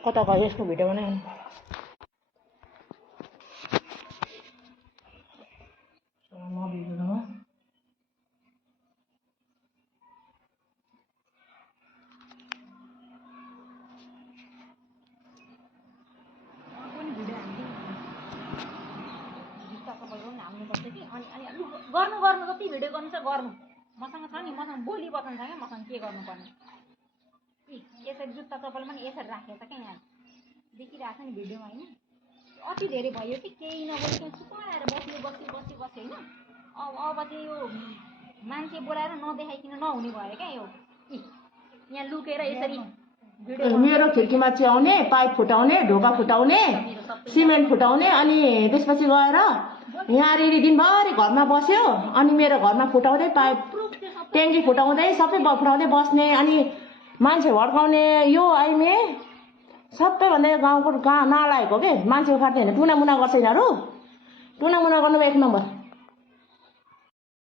कता गयो यसको भिडियो बनाउनु म भिडियोमा गर्नु जति भिडियो गर्नु छ गर्नु मसँग छ नि मसँग बोली बचन छ क्या मसँग के गर्नुपर्ने यसरी जुत्ता चप्पल पनि यसरी राखेको छ क्या यहाँ देखिरहेको छ नि भिडियोमा होइन अति धेरै भयो कि केही नबोलिकन सुकाएर बस्यो होइन अब चाहिँ यो मान्छे बोलाएर नदेखाइकन नहुने भयो क्या यो यहाँ लुकेर यसरी मेरो खिड्कीमा च्याउने पाइप फुटाउने ढोका फुटाउने सिमेन्ट फुटाउने अनि त्यसपछि गएर यहाँनिर दिनभरि घरमा बस्यो अनि मेरो घरमा फुटाउँदै पाइप ट्याङ्की फुटाउँदै सबै फुटाउँदै बस्ने अनि मान्छे भड्काउने यो आइमे सबैभन्दा गाउँको नालायक हो के मान्छे उखाट्दैन टुनामुना गर्छ यिनीहरू टुनामुना गर्नु 1 नम्बर